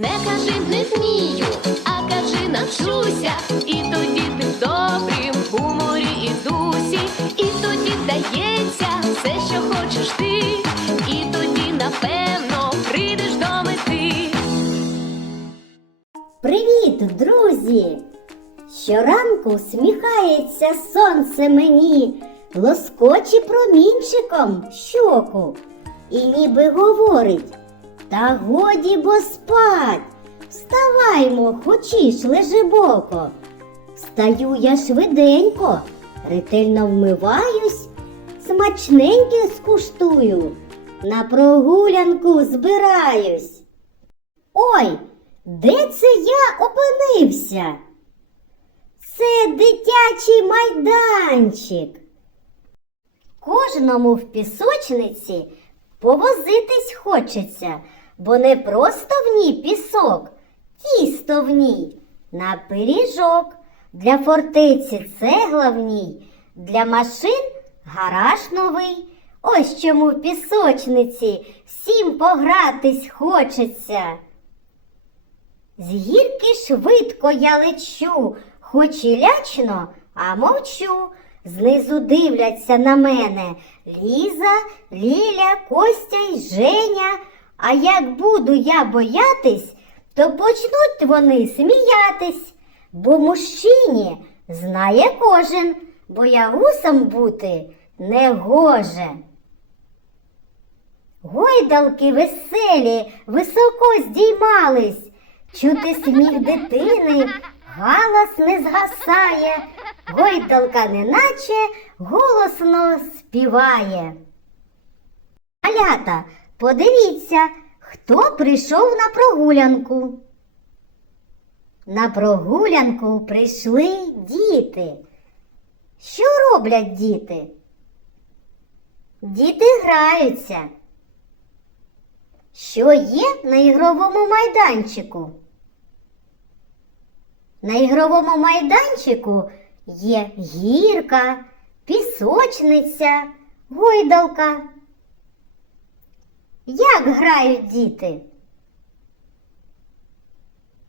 Не кажи не вмію, а кажи навчуся. І тоді ти в добрім гуморі і дусі, і тоді вдається все, що хочеш ти, і тоді, напевно, прийдеш до мети. Привіт, друзі! Щоранку сміхається сонце мені, лоскоче промінчиком щоку, і ніби говорить, та годі бо спать, вставаймо, хочеш лежибоко. Встаю я швиденько, ретельно вмиваюсь, смачненьке скуштую, на прогулянку збираюсь. Ой, де це я опинився? Це дитячий майданчик. Кожному в пісочниці повозитись хочеться, бо не просто в ній пісок, тісто в ній, на пиріжок, для фортеці цегла в ній, для машин гараж новий. Ось чому в пісочниці всім погратись хочеться. З гірки швидко я лечу, хоч і лячно, а мовчу. Знизу дивляться на мене Ліза, Ліля, Костя й Женя. А як буду я боятись, то почнуть вони сміятись, бо мужчині знає кожен, боягусом бути не гоже. Гойдалки веселі, високо здіймались, чути сміх дитини, галас не згасає, гойдалка неначе голосно співає. Малята, подивіться, хто прийшов на прогулянку. На прогулянку прийшли діти. Що роблять діти? Діти граються. Що є на ігровому майданчику? На ігровому майданчику є гірка, пісочниця, гойдалка. Як грають діти?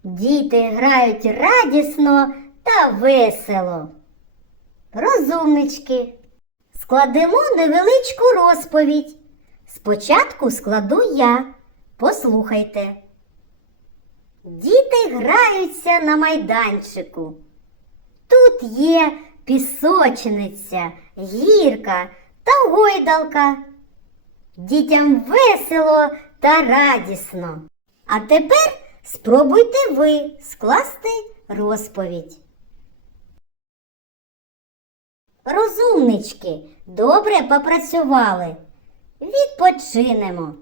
Діти грають радісно та весело. Розумнички. Складемо невеличку розповідь. Спочатку складу я. Послухайте. Діти граються на майданчику. Тут є пісочниця, гірка та гойдалка. Дітям весело та радісно. А тепер спробуйте ви скласти розповідь. Розумнички, добре попрацювали. Відпочинемо.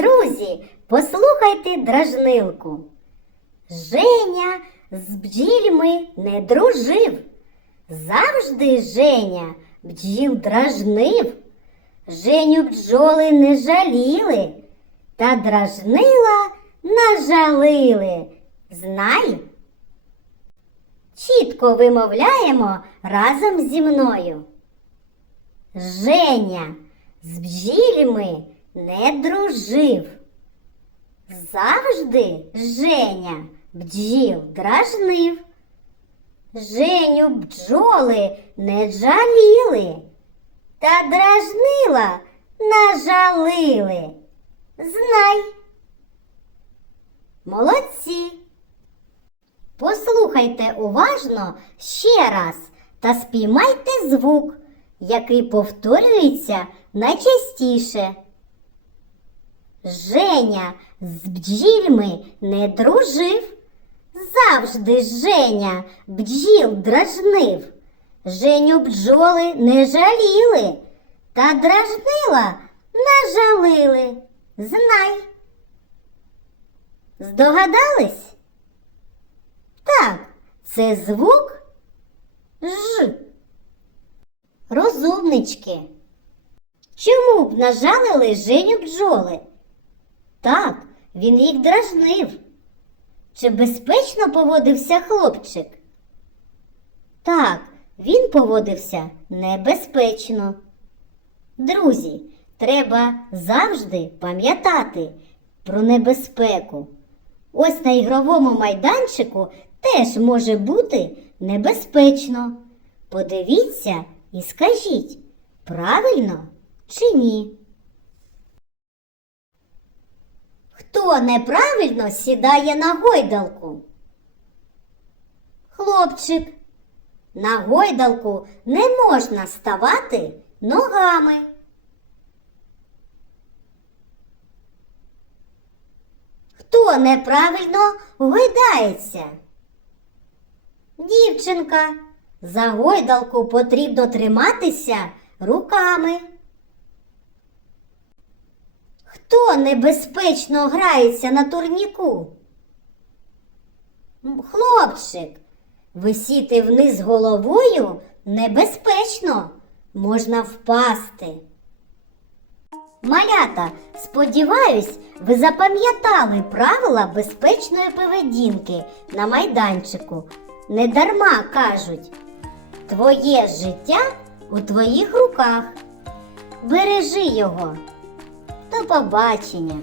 Друзі, послухайте дражнилку. Женя з бджільми не дружив. Завжди Женя бджіл дражнив. Женю бджоли не жаліли, та дражнила нажалили. Знай? Чітко вимовляємо разом зі мною. Женя з бджільми не дружив. Завжди Женя бджіл дражнив. Женю бджоли не жаліли, та дражнила нажалили. Знай. Молодці. Послухайте уважно ще раз та спіймайте звук, який повторюється найчастіше. Женя з бджільми не дружив. Завжди Женя бджіл дражнив. Женю бджоли не жаліли, та дражнила нажалили. Знай. Здогадались? Так, це звук Ж. Розумнички. Чому б нажалили Женю бджоли? Так, він їх дражнив. Чи безпечно поводився хлопчик? Так, він поводився небезпечно. Друзі, треба завжди пам'ятати про небезпеку. Ось на ігровому майданчику теж може бути небезпечно. Подивіться і скажіть, правильно чи ні? Хто неправильно сідає на гойдалку? Хлопчик. На гойдалку не можна ставати ногами. Хто неправильно гойдається? Дівчинка. За гойдалку потрібно триматися руками. Хто небезпечно грається на турніку? Хлопчик, висіти вниз головою небезпечно, можна впасти. Малята, сподіваюсь, ви запам'ятали правила безпечної поведінки на майданчику. Недарма кажуть, твоє життя у твоїх руках. Бережи його. До побачення!